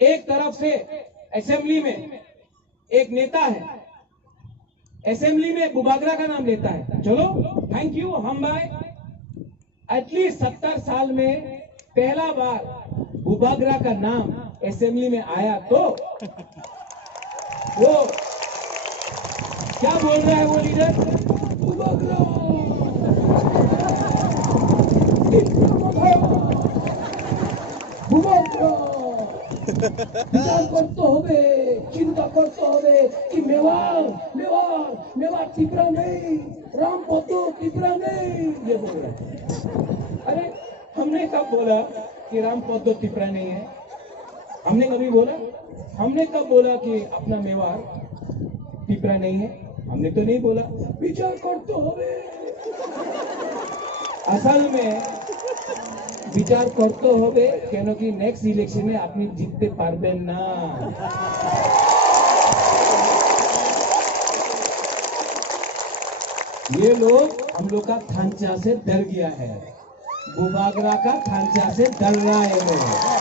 एक तरफ से असेंबली में एक नेता है, असेंबली में बुबागरा का नाम लेता है। चलो थैंक यू, हम भाई एटलीस्ट 70 साल में पहला बार बुबागरा का नाम असेंबली में आया, तो वो क्या बोल रहा है वो लीडर, बुबागरा বিচার করতে হবে, চিন্তা করতে হবে कि मेवाड़ टिपरा नहीं, रामपद्दो टिपरा नहीं, ये बोल रहा है। अरे हमने कब बोला कि रामपद्दो टिपरा नहीं है? हमने कभी बोला? हमने कब बोला कि अपना मेवाड़ टिपरा नहीं है? हमने तो नहीं बोला। विचार करते होवे, असल में विचार करते होवे, क्योंकि नेक्स्ट इलेक्शने अपनी जीतते पारबेन ना। ये लोग हम लोग का खांचा से डर गया है, बुबागरा का खांचा से डर रहा है लोग।